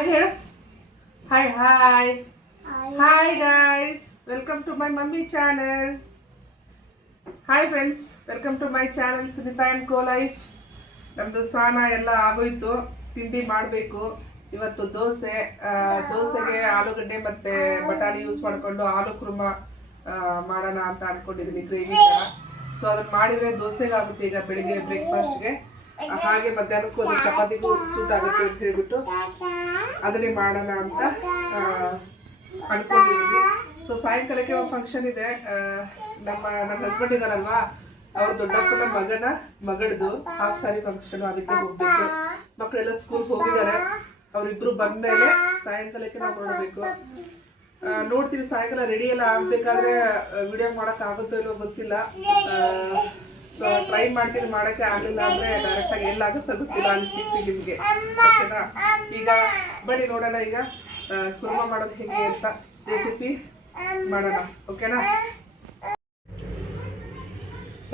Hi here. Hi. Hi guys. Welcome to my mummy channel. Hi friends. Welcome to my channel Sunita and Co Life. ನಮ್ದು ಸ್ನಾನ ಎಲ್ಲ ಆಗೋಯ್ತು. ತಿಂಡಿ ಮಾಡಬೇಕು. ಇವತ್ತು ದೋಸೆಗೆ ಆಲೂಗಡ್ಡೆ ಮತ್ತೆ ಬಟಾಣಿ ಯೂಸ್ ಮಾಡಿಕೊಂಡು ಆಲೂ ಕುರ್ಮಾ ಮಾಡೋಣ ಅಂತ ಅನ್ಕೊಂಡಿದ್ದೀನಿ, ಗ್ರೇವಿ ತರ. ಸೊ ಅದನ್ನ ಮಾಡಿದ್ರೆ ದೋಸೆಗೆ ಆಗುತ್ತೆ ಈಗ ಬೆಳಿಗ್ಗೆ ಬ್ರೇಕ್ಫಾಸ್ಟ್ಗೆ. ಹಾಗೆ ಮಧ್ಯಾಹ್ನಕ್ಕೂ ಅದು ಚಪಾತಿಗೂ ಸೂಟ್ ಆಗುತ್ತೆ ಅಂತ ಹೇಳ್ಬಿಟ್ಟು ಅದನ್ನೇ ಮಾಡೋಣ ಅಂತ ಅನ್ಕೊಂಡಿದ್ದೀನಿ. ಸೊ ಸಾಯಂಕಾಲಕ್ಕೆ ಒಂದು ಫಂಕ್ಷನ್ ಇದೆ. ನನ್ನ ಹಸ್ಬೆಂಡ್ ಇದಾರಲ್ವಾ, ಅವ್ರ ದೊಡ್ಡಪ್ಪನ ಮಗಳದು ಹಾಫ್ ಸಾರಿ ಫಂಕ್ಷನ್, ಅದಕ್ಕೆ ಹೋಗ್ಬೇಕು. ಮಕ್ಕಳೆಲ್ಲ ಸ್ಕೂಲ್ ಹೋಗಿದ್ದಾರೆ. ಅವರಿಬ್ರು ಬಂದ್ಮೇಲೆ ಸಾಯಂಕಾಲಕ್ಕೆ ನಾವು ನೋಡಬೇಕು. ನೋಡ್ತೀವಿ ಸಾಯಂಕಾಲ ರೆಡಿ ಎಲ್ಲ ಆಗ್ಬೇಕಾದ್ರೆ ವಿಡಿಯೋ ಮಾಡಕ್ ಆಗುತ್ತೋ ಇಲ್ಲೋ ಗೊತ್ತಿಲ್ಲ. ಸೊ ಟ್ರೈ ಮಾಡ್ತೀನಿ, ಮಾಡೋಕ್ಕೆ ಆಗಲಿಲ್ಲ ಅಂದರೆ ಡೈರೆಕ್ಟಾಗಿ ಎಲ್ಲಾಗುತ್ತೋ ಗೊತ್ತಿಲ್ಲ, ಅಲ್ಲಿ ಸಿಗ್ತೀವಿ ನಿಮಗೆ. ಓಕೆನಾ? ಈಗ ಬನ್ನಿ ನೋಡೋಣ ಈಗ ಕುರ್ಮಾ ಮಾಡೋದು ಹೇಗೆ ಅಂತ ರೆಸಿಪಿ ಮಾಡೋಣ. ಓಕೆನಾ?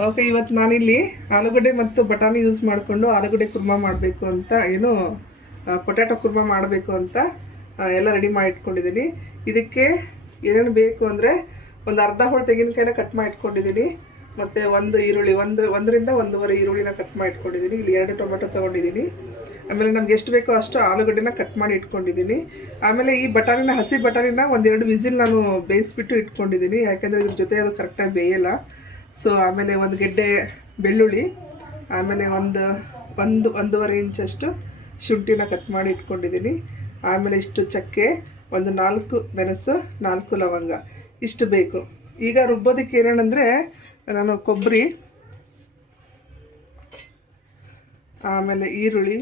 ಓಕೆ, ಇವತ್ತು ನಾನಿಲ್ಲಿ ಆಲೂಗಡ್ಡೆ ಮತ್ತು ಬಟಾಣಿ ಯೂಸ್ ಮಾಡಿಕೊಂಡು ಆಲೂಗಡ್ಡೆ ಕುರ್ಮಾ ಮಾಡಬೇಕು ಅಂತ, ಪೊಟ್ಯಾಟೊ ಕುರ್ಮಾ ಮಾಡಬೇಕು ಅಂತ ಎಲ್ಲ ರೆಡಿ ಮಾಡಿ ಇಟ್ಕೊಂಡಿದ್ದೀನಿ. ಇದಕ್ಕೆ ಏನೇನು ಬೇಕು ಅಂದರೆ ಒಂದು ಅರ್ಧ ಹೋಳು ತೆಂಗಿನಕಾಯಿನ ಕಟ್ ಮಾಡಿ ಇಟ್ಕೊಂಡಿದ್ದೀನಿ, ಮತ್ತು ಒಂದು ಈರುಳ್ಳಿ, ಒಂದರಿಂದ ಒಂದೂವರೆ ಈರುಳ್ಳಿನ ಕಟ್ ಮಾಡಿ ಇಟ್ಕೊಂಡಿದ್ದೀನಿ. ಇಲ್ಲಿ 2 ಟೊಮೆಟೊ ತೊಗೊಂಡಿದ್ದೀನಿ. ಆಮೇಲೆ ನಮ್ಗೆ ಎಷ್ಟು ಬೇಕೋ ಅಷ್ಟು ಆಲೂಗಡ್ಡೆನ ಕಟ್ ಮಾಡಿ ಇಟ್ಕೊಂಡಿದ್ದೀನಿ. ಆಮೇಲೆ ಈ ಹಸಿ ಬಟಾಣಿನ 1-2 ವಿಸಿಲ್ ನಾನು ಬೇಯಿಸ್ಬಿಟ್ಟು ಇಟ್ಕೊಂಡಿದ್ದೀನಿ, ಯಾಕೆಂದರೆ ಇದ್ರ ಜೊತೆ ಅದು ಕರೆಕ್ಟಾಗಿ ಬೇಯಲ್ಲ. ಸೊ ಆಮೇಲೆ ಒಂದು ಗೆಡ್ಡೆ ಬೆಳ್ಳುಳ್ಳಿ, ಆಮೇಲೆ ಒಂದೂವರೆ ಇಂಚಷ್ಟು ಶುಂಠಿನ ಕಟ್ ಮಾಡಿ ಇಟ್ಕೊಂಡಿದ್ದೀನಿ. ಆಮೇಲೆ ಇಷ್ಟು ಚಕ್ಕೆ, ಒಂದು 4 ಮೆಣಸು, 4 ಲವಂಗ, ಇಷ್ಟು ಬೇಕು. ಈಗ ರುಬ್ಬೋದಕ್ಕೆ ಏನೇನಂದರೆ ನಾನು ಕೊಬ್ಬರಿ, ಆಮೇಲೆ ಈರುಳ್ಳಿ,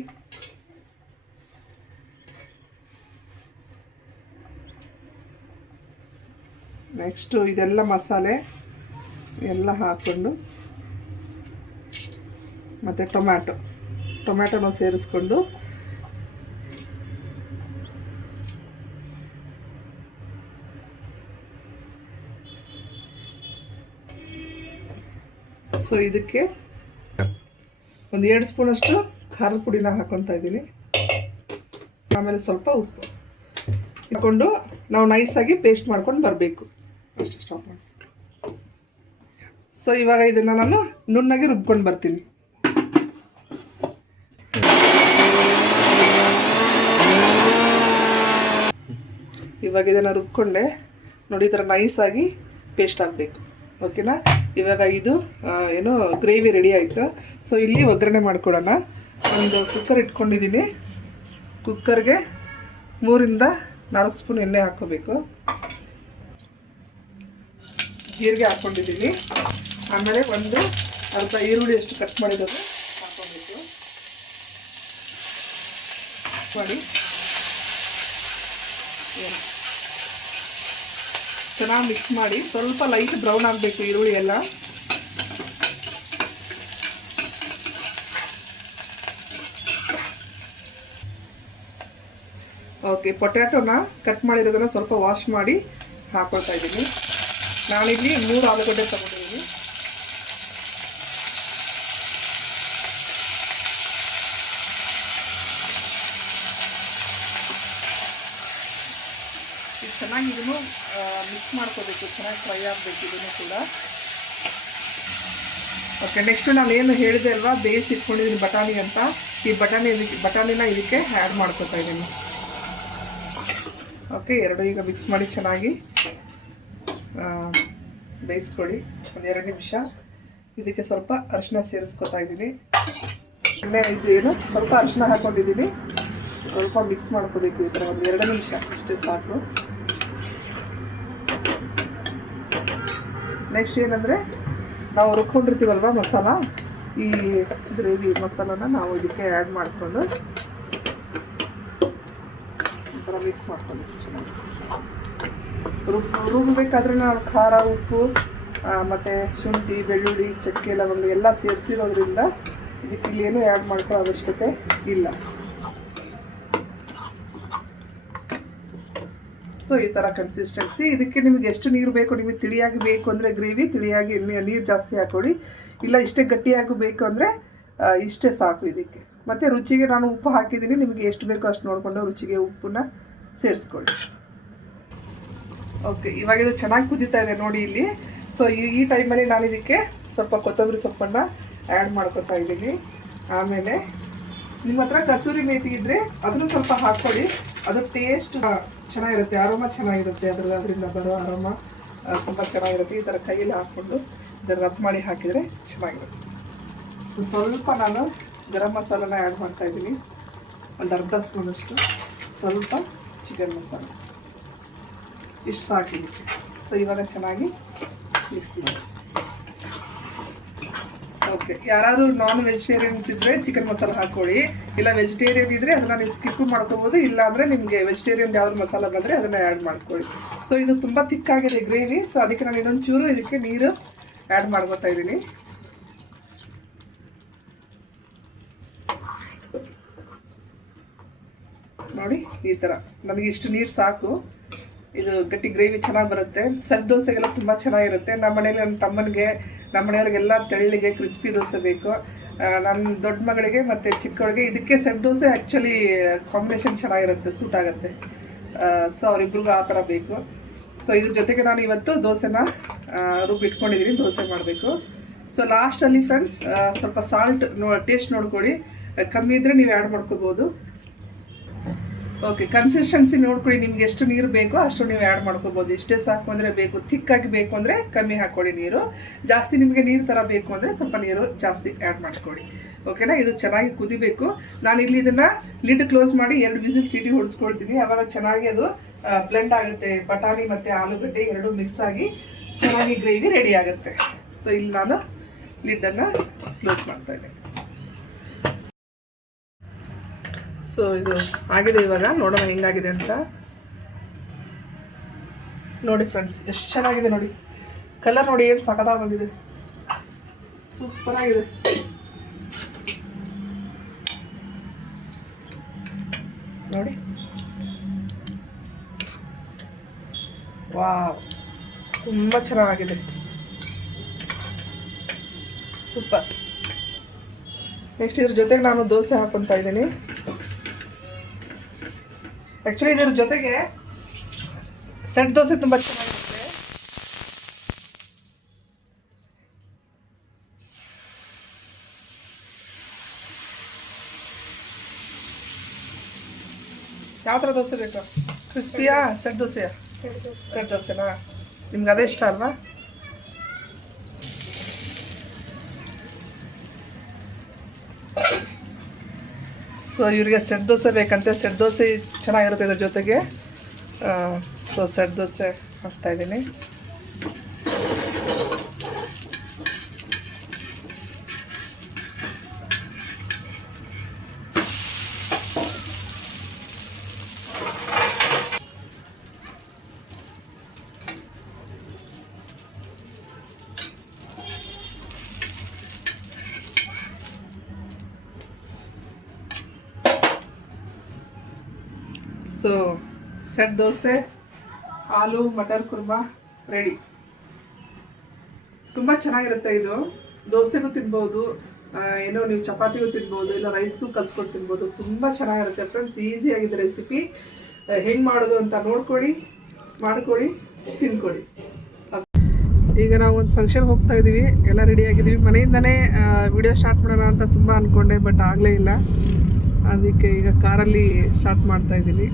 ನೆಕ್ಸ್ಟು ಇದೆಲ್ಲ ಮಸಾಲೆ ಎಲ್ಲ ಹಾಕ್ಕೊಂಡು, ಮತ್ತು ಟೊಮ್ಯಾಟೊನ ಸೇರಿಸ್ಕೊಂಡು ಸೊ ಇದಕ್ಕೆ ಒಂದು 2 ಸ್ಪೂನಷ್ಟು ಖಾರದ ಪುಡಿನ ಹಾಕ್ಕೊತಾ ಇದ್ದೀನಿ. ಆಮೇಲೆ ಸ್ವಲ್ಪ ಉಪ್ಪು ಹಾಕ್ಕೊಂಡು ನಾವು ನೈಸಾಗಿ ಪೇಸ್ಟ್ ಮಾಡ್ಕೊಂಡು ಬರಬೇಕು. ಅಷ್ಟೇ, ಸ್ಟಾಪ್ ಮಾಡಿ. ಸೊ ಇವಾಗ ಇದನ್ನು ನಾನು ನುಣ್ಣಗೆ ರುಬ್ಕೊಂಡು ಬರ್ತೀನಿ. ಇವಾಗ ಇದನ್ನು ರುಬ್ಕೊಂಡೆ ನೋಡಿ, ಈ ಥರ ನೈಸಾಗಿ ಪೇಸ್ಟ್ ಆಗಬೇಕು. ಓಕೆನಾ? ಇವಾಗ ಇದು ಗ್ರೇವಿ ರೆಡಿ ಆಯಿತು. ಸೊ ಇಲ್ಲಿ ಒಗ್ಗರಣೆ ಮಾಡ್ಕೊಳ್ಳೋಣ. ಒಂದು ಕುಕ್ಕರ್ ಇಟ್ಕೊಂಡಿದ್ದೀನಿ. ಕುಕ್ಕರ್ಗೆ 3-4 ಸ್ಪೂನ್ ಎಣ್ಣೆ ಹಾಕ್ಕೋಬೇಕು. ಜೀರಿಗೆ ಹಾಕ್ಕೊಂಡಿದ್ದೀನಿ. ಆಮೇಲೆ ಒಂದು ಅರ್ಧ ಈರುಳ್ಳಿ ಅಷ್ಟು ಕಟ್ ಮಾಡಿರೋದು ಹಾಕ್ಕೊಬೇಕು. ಮಾಡಿ ಚೆನ್ನಾಗಿ ಮಿಕ್ಸ್ ಮಾಡಿ, ಸ್ವಲ್ಪ ಲೈಟ್ ಬ್ರೌನ್ ಆಗಬೇಕು ಈರುಳ್ಳಿ ಎಲ್ಲ. ಓಕೆ, ಪೊಟ್ಯಾಟೊನ ಕಟ್ ಮಾಡಿರೋದನ್ನ ಸ್ವಲ್ಪ ವಾಶ್ ಮಾಡಿ ಹಾಕೊಳ್ತಾ ಇದ್ದೀನಿ. ನಾನಿಲ್ಲಿ 3 ಆಲೂಗಡ್ಡೆ ತಗೊಂಡಿದ್ದೀನಿ. ಚೆನ್ನಾಗಿ ಇದನ್ನು ಮಿಕ್ಸ್ ಮಾಡ್ಕೋಬೇಕು, ಚೆನ್ನಾಗಿ ಫ್ರೈ ಆಗಬೇಕು ಇದನ್ನು ಕೂಡ. ಓಕೆ, ನೆಕ್ಸ್ಟ್ ನಾನು ಏನು ಹೇಳಿದೆ ಅಲ್ವಾ, ಬೇಯಿಸಿ ಇಟ್ಕೊಂಡಿದ್ದೀನಿ ಬಟಾಣಿ ಅಂತ, ಈ ಬಟಾಣಿನ ಇದಕ್ಕೆ ಆ್ಯಡ್ ಮಾಡ್ಕೋತಾ ಇದ್ದೀನಿ. ಓಕೆ, ಎರಡು ಈಗ ಮಿಕ್ಸ್ ಮಾಡಿ ಚೆನ್ನಾಗಿ ಬೇಯಿಸ್ಕೊಳ್ಳಿ ಒಂದು 2 ನಿಮಿಷ. ಇದಕ್ಕೆ ಸ್ವಲ್ಪ ಅರಿಶಿನ ಸೇರಿಸ್ಕೊತಾ ಇದ್ದೀನಿ. ಸ್ವಲ್ಪ ಅರಿಶಿನ ಹಾಕ್ಕೊಂಡಿದ್ದೀನಿ. ಸ್ವಲ್ಪ ಮಿಕ್ಸ್ ಮಾಡ್ಕೋಬೇಕು ಈ ಥರ ಒಂದು 2 ನಿಮಿಷ, ಅಷ್ಟೇ ಸಾಕು. ನೆಕ್ಸ್ಟ್ ಏನಂದರೆ, ನಾವು ರುಬ್ಕೊಂಡಿರ್ತೀವಲ್ವ ಮಸಾಲ, ಈ ಗ್ರೇವಿ ಮಸಾಲಾನ ನಾವು ಇದಕ್ಕೆ ಆ್ಯಡ್ ಮಾಡಿಕೊಂಡು ಒಂಥರ ಮಿಕ್ಸ್ ಮಾಡ್ಕೊಬೇಕು ಚೆನ್ನಾಗಿ. ರುಬ್ಬೇಕಾದ್ರೆ ನಾವು ಖಾರ, ಉಪ್ಪು, ಮತ್ತು ಶುಂಠಿ, ಬೆಳ್ಳುಳ್ಳಿ, ಚಕ್ಕೆ, ಲವಂಗ ಎಲ್ಲ ಸೇರಿಸಿರೋದ್ರಿಂದ ಇದಕ್ಕೆ ಇಲ್ಲೇನು ಆ್ಯಡ್ ಮಾಡ್ಕೊಳ್ಳೋ ಅವಶ್ಯಕತೆ ಇಲ್ಲ. ಸೊ ಈ ಥರ ಕನ್ಸಿಸ್ಟೆನ್ಸಿ. ಇದಕ್ಕೆ ನಿಮಗೆ ಎಷ್ಟು ನೀರು ಬೇಕು, ನಿಮಗೆ ತಿಳಿಯಾಗಿ ಬೇಕು ಅಂದರೆ ಗ್ರೇವಿ ತಿಳಿಯಾಗಿ ನೀರು ಜಾಸ್ತಿ ಹಾಕೊಳ್ಳಿ, ಇಲ್ಲ ಇಷ್ಟೇ ಗಟ್ಟಿಯಾಗಿ ಬೇಕು ಅಂದರೆ ಇಷ್ಟೇ ಸಾಕು ಇದಕ್ಕೆ. ಮತ್ತು ರುಚಿಗೆ ನಾನು ಉಪ್ಪು ಹಾಕಿದ್ದೀನಿ. ನಿಮಗೆ ಎಷ್ಟು ಬೇಕೋ ಅಷ್ಟು ನೋಡಿಕೊಂಡು ರುಚಿಗೆ ಉಪ್ಪನ್ನ ಸೇರಿಸ್ಕೊಳ್ಳಿ. ಓಕೆ, ಇವಾಗ ಇದು ಚೆನ್ನಾಗಿ ಕುದೀತಾ ಇದೆ ನೋಡಿ ಇಲ್ಲಿ. ಸೊ ಈ ಟೈಮಲ್ಲಿ ನಾನು ಇದಕ್ಕೆ ಸ್ವಲ್ಪ ಕೊತ್ತಂಬರಿ ಸೊಪ್ಪನ್ನು ಆ್ಯಡ್ ಮಾಡ್ಕೊತಾ ಇದ್ದೀನಿ. ಆಮೇಲೆ ನಿಮ್ಮ ಹತ್ರ ಕಸೂರಿ ಮೇಥಿ ಇದ್ದರೆ ಅದನ್ನು ಸ್ವಲ್ಪ ಹಾಕ್ಕೊಳ್ಳಿ. ಅದು ಟೇಸ್ಟ್ ಚೆನ್ನಾಗಿರುತ್ತೆ, ಅರೋಮ ಚೆನ್ನಾಗಿರುತ್ತೆ. ಅದರಿಂದ ಬರೋ ಅರೋಮ ತುಂಬ ಚೆನ್ನಾಗಿರುತ್ತೆ. ಈ ಥರ ಕೈಯಲ್ಲಿ ಹಾಕ್ಕೊಂಡು ಇದನ್ನು ರಬ್ ಮಾಡಿ ಹಾಕಿದರೆ ಚೆನ್ನಾಗಿರುತ್ತೆ. ಸೊ ಸ್ವಲ್ಪ ನಾನು ಗರಂ ಮಸಾಲನ ಆ್ಯಡ್ ಮಾಡ್ತಾಯಿದ್ದೀನಿ, ಒಂದು ಅರ್ಧ ಸ್ಪೂನಷ್ಟು. ಸ್ವಲ್ಪ ಚಿಕನ್ ಮಸಾಲ, ಇಷ್ಟು ಸಾಕಿದ್ದಕ್ಕೆ. ಸೊ ಇವಾಗ ಚೆನ್ನಾಗಿ ಮಿಕ್ಸ್ ಮಾಡಿ. ಓಕೆ, ಯಾರಾದರೂ ನಾನ್ ವೆಜಿಟೇರಿಯನ್ಸ್ ಇದ್ದರೆ ಚಿಕನ್ ಮಸಾಲ ಹಾಕ್ಕೊಳ್ಳಿ. ಇಲ್ಲ ವೆಜಿಟೇರಿಯನ್ ಇದ್ದರೆ ಅದನ್ನು ನೀವು ಸ್ಕಿಪ್ ಮಾಡ್ಕೋಬೋದು. ಇಲ್ಲ ಅಂದರೆ ನಿಮಗೆ ವೆಜಿಟೇರಿಯನ್ ಯಾವ್ದು ಮಸಾಲ ಬಂದರೆ ಅದನ್ನು ಆ್ಯಡ್ ಮಾಡ್ಕೊಳ್ಳಿ. ಸೊ ಇದು ತುಂಬ ತಿಕ್ಕಾಗಿದೆ ಗ್ರೇವಿ. ಸೊ ಅದಕ್ಕೆ ನಾನು ಇನ್ನೊಂದು ಚೂರು ಇದಕ್ಕೆ ನೀರು ಆ್ಯಡ್ ಮಾಡ್ಕೊತಾ ಇದ್ದೀನಿ. ನೋಡಿ ಈ ಥರ ನನಗೆ ಇಷ್ಟು ನೀರು ಸಾಕು. ಇದು ಗಟ್ಟಿ ಗ್ರೇವಿ ಚೆನ್ನಾಗಿ ಬರುತ್ತೆ. ಸೆಟ್ ದೋಸೆಗೆಲ್ಲ ತುಂಬ ಚೆನ್ನಾಗಿರುತ್ತೆ. ನಮ್ಮ ಮನೇಲಿ ನನ್ನ ತಮ್ಮನಿಗೆ, ನಮ್ಮ ಮನೆಯವ್ರಿಗೆಲ್ಲ ತೆಳ್ಳಿಗೆ ಕ್ರಿಸ್ಪಿ ದೋಸೆ ಬೇಕು. ನನ್ನ ದೊಡ್ಡ ಮಗಳಿಗೆ ಮತ್ತು ಚಿಕ್ಕವಳಿಗೆ ಇದಕ್ಕೆ ಸೆಟ್ ದೋಸೆ ಆ್ಯಕ್ಚುಲಿ ಕಾಂಬಿನೇಷನ್ ಚೆನ್ನಾಗಿರುತ್ತೆ, ಸೂಟ್ ಆಗುತ್ತೆ. ಸೊ ಅವರಿಬ್ರಿಗೂ ಆ ಥರ ಬೇಕು. ಸೊ ಇದ್ರ ಜೊತೆಗೆ ನಾನು ಇವತ್ತು ದೋಸೆನ ರುಬ್ಬಿಟ್ಕೊಂಡಿದ್ದೀನಿ, ದೋಸೆ ಮಾಡಬೇಕು. ಸೊ ಲಾಸ್ಟಲ್ಲಿ ಫ್ರೆಂಡ್ಸ್ ಸ್ವಲ್ಪ ಸಾಲ್ಟ್ ಟೇಸ್ಟ್ ನೋಡ್ಕೊಳ್ಳಿ. ಕಮ್ಮಿ ಇದ್ದರೆ ನೀವು ಆ್ಯಡ್ ಮಾಡ್ಕೋಬೋದು. ಓಕೆ, ಕನ್ಸಿಸ್ಟೆನ್ಸಿ ನೋಡ್ಕೊಳ್ಳಿ. ನಿಮ್ಗೆ ಎಷ್ಟು ನೀರು ಬೇಕೋ ಅಷ್ಟು ನೀವು ಆ್ಯಡ್ ಮಾಡ್ಕೋಬೋದು. ಇಷ್ಟೇ ಸಾಕು ಅಂದರೆ ಬೇಕು, ಥಿಕ್ಕಾಗಿ ಬೇಕು ಅಂದರೆ ಕಮ್ಮಿ ಹಾಕ್ಕೊಳ್ಳಿ ನೀರು. ಜಾಸ್ತಿ ನಿಮಗೆ ನೀರು ಥರ ಬೇಕು ಅಂದರೆ ಸ್ವಲ್ಪ ನೀರು ಜಾಸ್ತಿ ಆ್ಯಡ್ ಮಾಡ್ಕೊಳ್ಳಿ. ಓಕೆನಾ? ಇದು ಚೆನ್ನಾಗಿ ಕುದಿಬೇಕು. ನಾನು ಇಲ್ಲಿ ಇದನ್ನು ಲಿಡ್ ಕ್ಲೋಸ್ ಮಾಡಿ 2 ವಿಸಿಲ್ ಸೀಟಿ ಹೊಡಿಸ್ಕೊಳ್ತೀನಿ. ಆವಾಗ ಚೆನ್ನಾಗಿ ಅದು ಬ್ಲೆಂಡ್ ಆಗುತ್ತೆ. ಬಟಾಣಿ ಮತ್ತು ಆಲೂಗಡ್ಡೆ ಎರಡೂ ಮಿಕ್ಸ್ ಆಗಿ ಚೆನ್ನಾಗಿ ಗ್ರೇವಿ ರೆಡಿ ಆಗುತ್ತೆ. ಸೊ ಇಲ್ಲಿ ನಾನು ಲಿಡ್ಡನ್ನು ಕ್ಲೋಸ್ ಮಾಡ್ತಾಯಿದ್ದೆ. ಸೊ ಇದು ಆಗಿದೆ. ಇವಾಗ ನೋಡೋಣ ಹೆಂಗಾಗಿದೆ ಅಂತ. ನೋಡಿ ಫ್ರೆಂಡ್ಸ್, ಎಷ್ಟು ಚೆನ್ನಾಗಿದೆ ನೋಡಿ. ಕಲರ್ ನೋಡಿ ಎಷ್ಟು ಸಖತ್ತಾಗಿ ಬಂದಿದೆ, ಸೂಪರ್ ಆಗಿದೆ. ನೋಡಿ, ವಾವ್, ತುಂಬ ಚೆನ್ನಾಗಿದೆ, ಸೂಪರ್. ನೆಕ್ಸ್ಟ್ ಇದ್ರ ಜೊತೆಗೆ ನಾನು ದೋಸೆ ಹಾಕ್ಕೊತಾ ಇದ್ದೀನಿ. ಆ್ಯಕ್ಚುಲಿ ಇದ್ರ ಜೊತೆಗೆ ಸೆಟ್ ದೋಸೆ ತುಂಬ ಚೆನ್ನಾಗಿರುತ್ತೆ. ಯಾವ ಥರ ದೋಸೆ ಬೇಕು? ಕ್ರಿಸ್ಪಿಯಾ ಸೆಟ್ ದೋಸೆಯಾ? ಸೆಟ್ ದೋಸೆನಾ? ನಿಮ್ಗೆ ಅದೇ ಇಷ್ಟ ಅಲ್ವಾ? ಸೊ ಇವ್ರಿಗೆ ಸೆಟ್ ದೋಸೆ ಬೇಕಂತೆ. ಸೆಟ್ ದೋಸೆ ಚೆನ್ನಾಗಿರುತ್ತೆ ಇದ್ರ ಜೊತೆಗೆ. ಸೊ ಸೆಟ್ ದೋಸೆ ಹಾಕ್ತಾಯಿದ್ದೀನಿ. So set dosa, aloo matar Kurma ready. ತುಂಬ ಚೆನ್ನಾಗಿರುತ್ತೆ ಇದು. ದೋಸೆಗೂ ತಿನ್ಬೋದು, ಏನೋ ನೀವು ಚಪಾತಿಗೂ ತಿನ್ಬೋದು, ಇಲ್ಲ ರೈಸ್ಗೂ ಕಲ್ಸ್ಕೊಂಡು ತಿನ್ಬೋದು. ತುಂಬ ಚೆನ್ನಾಗಿರುತ್ತೆ ಫ್ರೆಂಡ್ಸ್. ಈಸಿಯಾಗಿದೆ ರೆಸಿಪಿ. ಹೆಂಗೆ ಮಾಡೋದು ಅಂತ ನೋಡ್ಕೊಳ್ಳಿ, ಮಾಡ್ಕೊಳ್ಳಿ, ತಿನ್ಕೊಳ್ಳಿ. ಈಗ ನಾವು ಒಂದು ಫಂಕ್ಷನ್ಗೆ ಹೋಗ್ತಾ ಇದ್ದೀವಿ, ಎಲ್ಲ ರೆಡಿಯಾಗಿದ್ದೀವಿ. ಮನೆಯಿಂದನೇ ವಿಡಿಯೋ ಸ್ಟಾರ್ಟ್ ಮಾಡೋಣ ಅಂತ ತುಂಬ ಅಂದ್ಕೊಂಡೆ, ಬಟ್ ಆಗಲೇ ಇಲ್ಲ. ಅದಕ್ಕೆ ಈಗ ಕಾರಲ್ಲಿ ಸ್ಟಾರ್ಟ್ ಮಾಡ್ತಾ ಇದ್ದೀನಿ.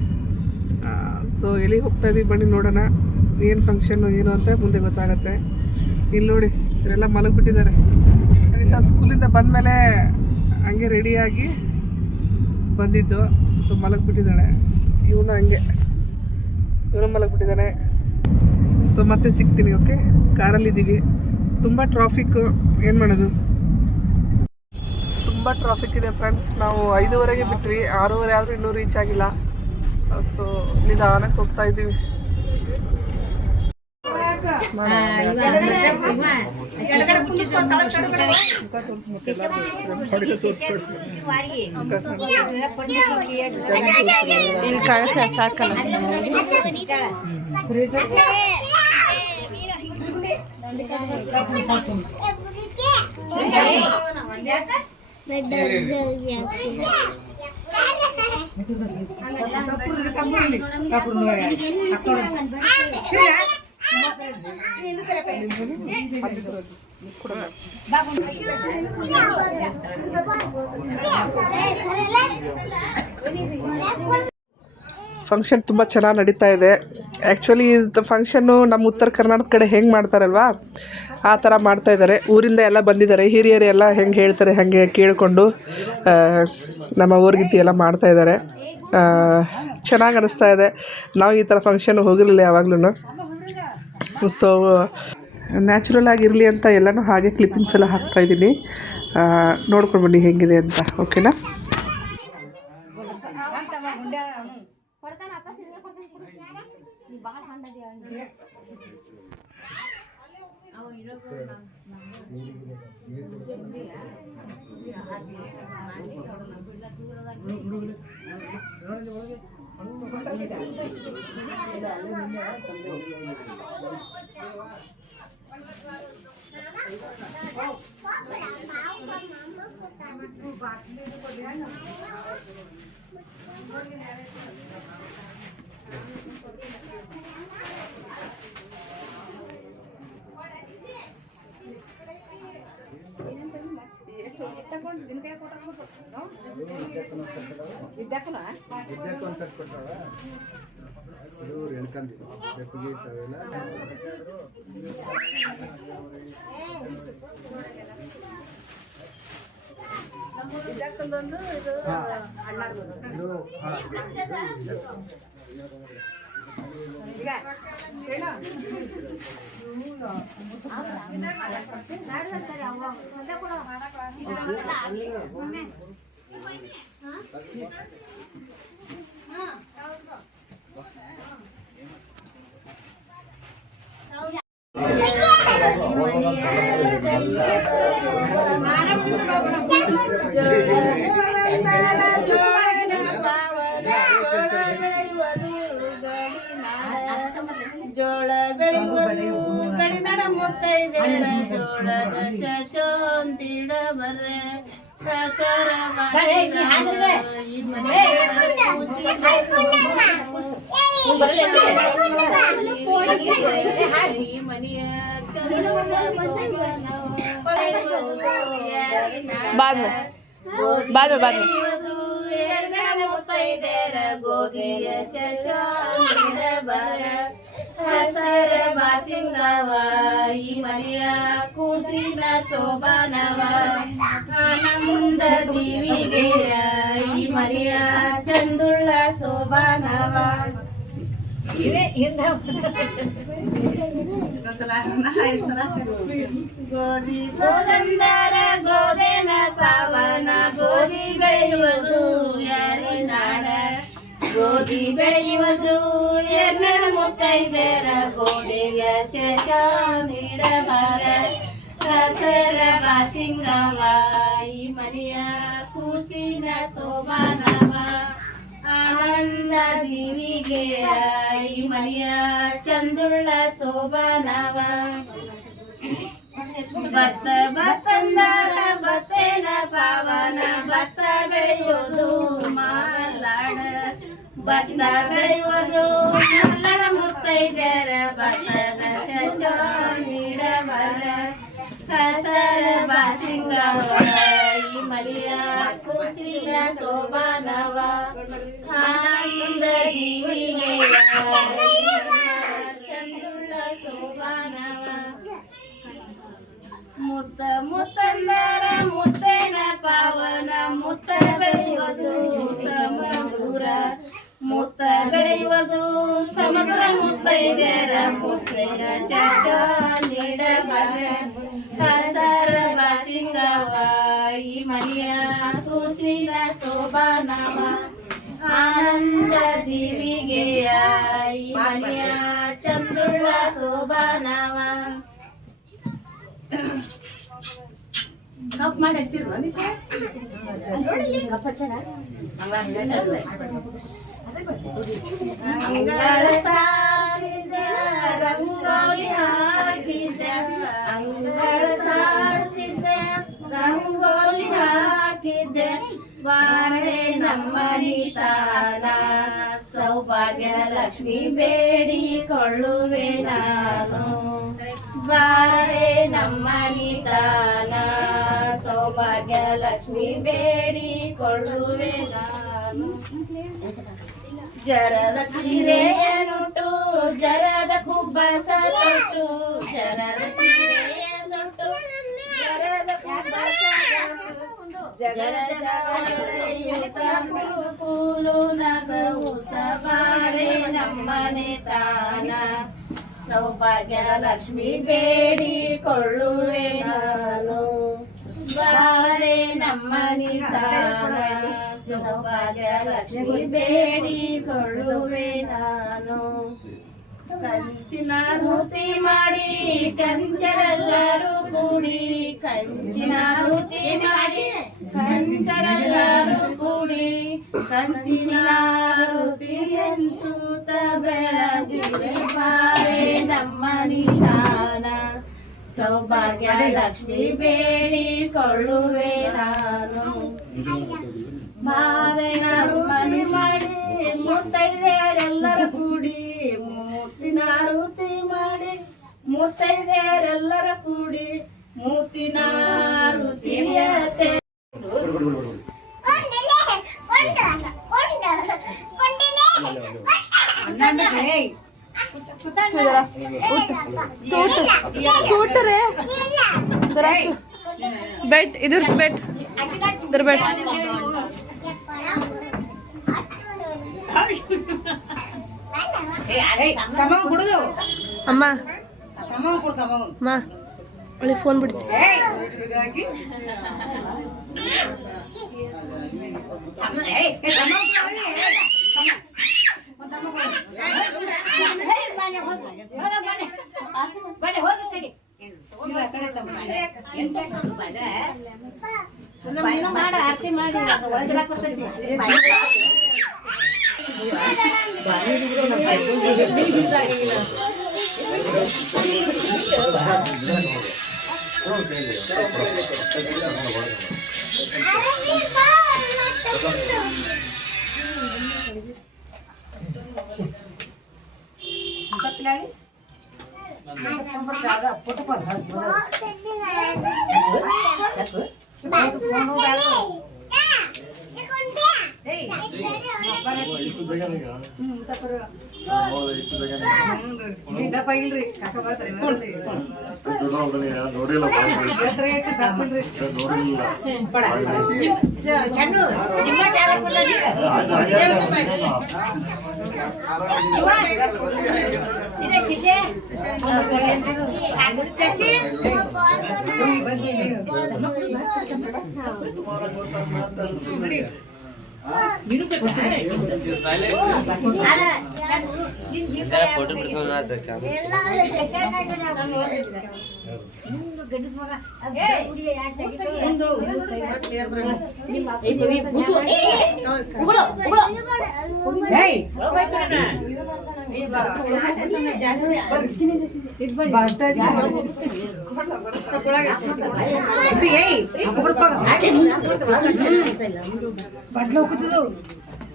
ಸೊ ಎಲ್ಲಿಗೆ ಹೋಗ್ತಾ ಇದ್ದೀವಿ ಬನ್ನಿ ನೋಡೋಣ. ಏನು ಫಂಕ್ಷನ್ನು ಏನು ಅಂತ ಮುಂದೆ ಗೊತ್ತಾಗುತ್ತೆ. ಇಲ್ಲಿ ನೋಡಿ, ಇವರೆಲ್ಲ ಮಲಗಿಬಿಟ್ಟಿದ್ದಾರೆ. ಸ್ಕೂಲಿಂದ ಬಂದಮೇಲೆ ಹಂಗೆ ರೆಡಿಯಾಗಿ ಬಂದಿದ್ದು. ಸೊ ಮಲಗಿಬಿಟ್ಟಿದ್ದಾಳೆ. ಇವನು ಹಂಗೆ, ಇವನು ಮಲಗಿಬಿಟ್ಟಿದ್ದಾನೆ. ಸೊ ಮತ್ತೆ ಸಿಗ್ತೀನಿ. ಓಕೆ, ಕಾರಲ್ಲಿದ್ದೀವಿ. ತುಂಬ ಟ್ರಾಫಿಕ್ಕು, ಏನು ಮಾಡೋದು, ತುಂಬ ಟ್ರಾಫಿಕ್ ಇದೆ ಫ್ರೆಂಡ್ಸ್. ನಾವು 5:15ಗೆ ಬಿಟ್ವಿ, 6:30 ಆದರೂ ಇನ್ನೂ ರೀಚ್ ಆಗಿಲ್ಲ. ಸೊ ನಿಧಾನಕ್ಕೆ ಹೋಗ್ತಾ ಇದ್ದೀವಿ. ಸಾಕಲ್ಲ ಫಂಕ್ಷನ್ ತುಂಬ ಚೆನ್ನಾಗಿ ನಡೀತಾ ಇದೆ. ಆ್ಯಕ್ಚುಲಿ ಇದು ಫಂಕ್ಷನ್ನು ನಮ್ಮ ಉತ್ತರ ಕರ್ನಾಟಕ ಕಡೆ ಹೆಂಗೆ ಮಾಡ್ತಾರಲ್ವ ಆ ಥರ ಮಾಡ್ತಾಯಿದ್ದಾರೆ. ಊರಿಂದ ಎಲ್ಲ ಬಂದಿದ್ದಾರೆ, ಹಿರಿಯರು ಎಲ್ಲ ಹೆಂಗೆ ಹೇಳ್ತಾರೆ ಹಾಗೆ ಕೇಳಿಕೊಂಡು ನಮ್ಮ ಊರ್ಗಿತ್ತಿ ಎಲ್ಲ ಮಾಡ್ತಾಯಿದ್ದಾರೆ. ಚೆನ್ನಾಗಿ ಅನ್ನಿಸ್ತಾ ಇದೆ. ನಾವು ಈ ಥರ ಫಂಕ್ಷನ್ ಹೋಗಿರಲಿಲ್ಲ ಯಾವಾಗ್ಲೂ. ಸೊ ನ್ಯಾಚುರಲ್ ಆಗಿರಲಿ ಅಂತ ಎಲ್ಲನೂ ಹಾಗೆ ಕ್ಲಿಪ್ಪಿಂಗ್ಸ್ ಎಲ್ಲ ಹಾಕ್ತಾಯಿದ್ದೀನಿ. ನೋಡ್ಕೊಂಡು ಬನ್ನಿ ಹೇಗಿದೆ ಅಂತ. ಓಕೆನಾ? ಜೋಳ ಬೆಳೆಯುವುದು ಕಡಿನಡ ಮುತ್ತೈದೆರ ಜೋಳದ ಶಶೋಂತಿಡ ಬರ್ರೆ ಸಸರ ಮನೆಯ बाद में ಗೋಧಿಯ ಶಶೋಂತಿಡ ಬರ ಹಸರ ಬಾಸಿಂಗವ ಈ ಮನೆಯ ಕೂಸಿನ ಶೋಭಾನವ ಆನಂದ ದಿವಿಗೆಯ ಈ ಮನೆಯ ಚಂದುಳ್ಳ ಶೋಭಾನವ ಗೋಧಿ ಗೋದಂದರ ಗೋಧೆನ ಪಾವನ ಗೋಧಿ ಬೆಳೆಯುವುದು ಯಾರಿನಾಡ ಗೋಧಿ ಬೆಳೆಯುವುದು ಎನ್ನಡ ಮುತ್ತೈದೆರ ಗೋಡೆಯ ಶೇಷ ನೀಡಬಾರ ಹಸರ ಬಾಸಿಂಗವ ಈ ಮನೆಯ ಕೂಸಿನ ಶೋಭಾನವ ಆನಂದ ದಿವಿಗೆಯ ಈ ಮನೆಯ ಚಂದುಳ್ಳ ಶೋಭಾನವ ಭತ್ತ ಭತ್ತಂದರ ಭತ್ತೇನ ಪಾವನ ಭತ್ತ ಬೆಳೆಯುವುದು ಮಾಲಾಡ ಭತ್ತ ಬೆಳೆಯುವುದು ಮಲ್ಲಡ ಮುತ್ತೈದೆರ ಭತ್ತದ ಶಶ ನೀಡಬರ ಹಸರ ಬಾಸಿಂಗವ ಈ ಮನೆಯ ಕುಸಿನ ಶೋಭಾನವ ಆನಂದ ದಿವಿಗೆಯ ಚಂದುಳ್ಳ ಶೋಭಾನವ ಮುತ್ತ ಮುತ್ತಂದರ ಮುತ್ತೇನ ಪಾವನ ಮುತ್ತ ಬೆಳೆಯುವುದು ಸಮುದ್ರ ಮುತ್ತ ಬೆಳೆಯುವುದು ಸಮುದ್ರ ಮುತ್ತೈದೆರ ಮುತ್ತಿನ ಶಶ ನೀಡಬರ ಹಸರ ಬಾಸಿಂಗವ ಈ ಮನೆಯ ಕೂಸಿನ ಶೋಭಾನವ ಆನಂದ ದಿವಿಗೆಯ ಈ ಮನೆಯ ಚಂದುಳ್ಳ ಶೋಭಾನವ ಕಪ್ ಮಾಡಿ ಹಚ್ಚಿರುವ ಅಂಗಳ ಸಾರಿದ ರಂಗೋಲಿ ಹಾಕಿದ ಅಂಗಳ ಸಾರಿಸಿದ ರಂಗೋಲಿ ಹಾಕಿ ಬಾರೆ ನಮ್ಮನಿ ತಾನ ಸೌಭಾಗ್ಯ ಲಕ್ಷ್ಮಿ ಬೇಡಿಕೊಳ್ಳುವೆ ನಾನು ಬಾರೆ ನಮ್ಮನಿ ತಾನ ಸೌಭಾಗ್ಯ ಲಕ್ಷ್ಮಿ ಬೇಡಿಕೊಳ್ಳುವೆ ನಾನು ಜರದ ಸೀರೆಯನ್ನುಟ್ಟು ಜರದ ಕುಬ್ಬಸ ತೊಟ್ಟು ಜರದ ಸೀರೆಯನ್ನುಟ್ಟು ಜರದ ಕುಬ್ಬಸ ತೊಟ್ಟು ಜರದ ಪೂಲು ನಗುತ್ತ ಬಾರೆ ನಮ್ಮನೆ ತಾನ ಸೌಭಾಗ್ಯ ಲಕ್ಷ್ಮಿ ಬೇಡಿಕೊಳ್ಳುವೆ ನಾನು ಬಾರೆ ನಮ್ಮನಿ ತಾನ ಸೌಭಾಗ್ಯ ಲಕ್ಷ್ಮಿ ಬೇಡಿಕೊಳ್ಳುವೆ ನಾನು ಕಂಚಿನ ರೂತಿ ಮಾಡಿ ಕಂಚರೆಲ್ಲರೂ ಕೂಡಿ ಕಂಚಿನ ರೂತಿ ಮಾಡಿ ಕಂಚರೆಲ್ಲರೂ ಕೂಡಿ ಕಂಚಿನ ರೂತಿ ಹಂಚೂತ ಬೆಳಗಿರೆ ಬಾರೆ ನಮ್ಮನಿ ತಾನ ಸೌಭಾಗ್ಯ ಲಕ್ಷ್ಮಿ ಬೇಡಿಕೊಳ್ಳುವೆ ನಾನು ಬಾರೆ ಮನೆ ಮಾಡಿ ಮುತ್ತೈದೆಯರೆಲ್ಲರ ಕೂಡಿ ಮೂತಿನ ರೂತಿ ಮಾಡಿ ಮುತ್ತೈದೆಯರೆಲ್ಲರ ಕೂಡಿ ಮೂತಿನ ರುತಿಯ बैठ इधर बैठ इधर बैठ ಅಮ್ಮ ಅಮ್ಮ ಒಳ್ಳೆ ಫೋನ್ ಬಿಡಿಸಿ ಮಾಡ ಆರತಿ ಮಾಡಿ फोटो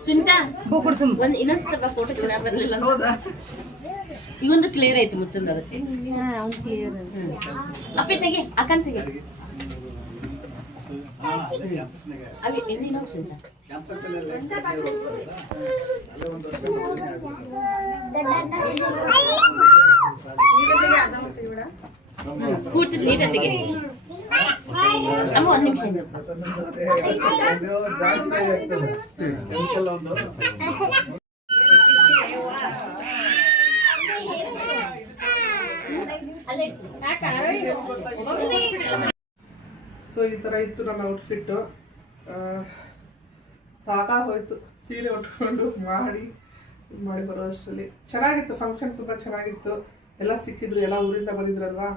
ಸುನಿತಾ ಒಂದು ಇನ್ನೊಂದು ಸ್ವಲ್ಪ ಫೋಟೋ ಚೆನ್ನಾಗಿ ಬರಲಿಲ್ಲ ಇವೊಂದು ಕ್ಲಿಯರ್ ಆಯ್ತು ಮುತ್ತೊಂದು ಅದಕ್ಕೆ ಅಪ್ಪಿ ತೆಗಿ ಅಕ್ಕನ್ ತೆಗಿ ಅವಿ ಇನ್ನೇನೋ ಸುನಿತಾ ಕೂರ್ತಿ ನೀಟಾಗಿ ಅಮ್ಮ ಒಂದು ನಿಮಿಷ ಸೊ ಈ ಥರ ಇತ್ತು ನನ್ನ ಔಟ್ಫಿಟ್ಟು. ಸಾಕಾಗೋಯ್ತು ಸೀರೆ ಉಟ್ಕೊಂಡು ಮಾಡಿ ಬರೋ ಅಷ್ಟರಲ್ಲಿ. ಚೆನ್ನಾಗಿತ್ತು ಫಂಕ್ಷನ್, ತುಂಬ ಚೆನ್ನಾಗಿತ್ತು. ಎಲ್ಲ ಸಿಕ್ಕಿದ್ರು, ಎಲ್ಲ ಊರಿಂದ ಬಂದಿದ್ರಲ್ವಾ,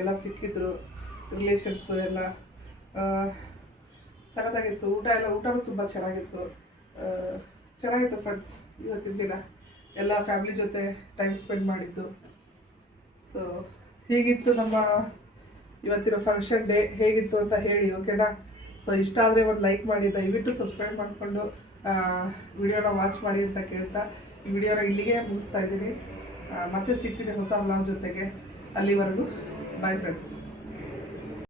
ಎಲ್ಲ ಸಿಕ್ಕಿದ್ರು ರಿಲೇಷನ್ಸು ಎಲ್ಲ. ಸಖತ್ತಾಗಿತ್ತು. ಊಟನೂ ತುಂಬ ಚೆನ್ನಾಗಿತ್ತು. ಚೆನ್ನಾಗಿತ್ತು ಫ್ರೆಂಡ್ಸ್. ಇವತ್ತಿನ ದಿನ ಎಲ್ಲ ಫ್ಯಾಮಿಲಿ ಜೊತೆ ಟೈಮ್ ಸ್ಪೆಂಡ್ ಮಾಡಿದ್ದು. ಸೊ ಹೀಗಿತ್ತು ನಮ್ಮ ಇವತ್ತಿನ ಫಂಕ್ಷನ್ ಡೇ. ಹೇಗಿತ್ತು ಅಂತ ಹೇಳಿ, ಓಕೆನಾ? ಸೊ ಇಷ್ಟ ಆದರೆ ಒಂದು ಲೈಕ್ ಮಾಡಿ, ದಯವಿಟ್ಟು ಸಬ್ಸ್ಕ್ರೈಬ್ ಮಾಡಿಕೊಂಡು ವಿಡಿಯೋನ ವಾಚ್ ಮಾಡಿ ಅಂತ ಕೇಳ್ತಾ ಈ ವಿಡಿಯೋನ ಇಲ್ಲಿಗೆ ಮುಗಿಸ್ತಾ ಇದ್ದೀನಿ. ಮತ್ತೆ ಸಿಗ್ತೀನಿ ಹೊಸ ವ್ಲಾಗ್ ಜೊತೆಗೆ. ಅಲ್ಲಿವರೆಗೂ ಬಾಯ್ ಫ್ರೆಂಡ್ಸ್.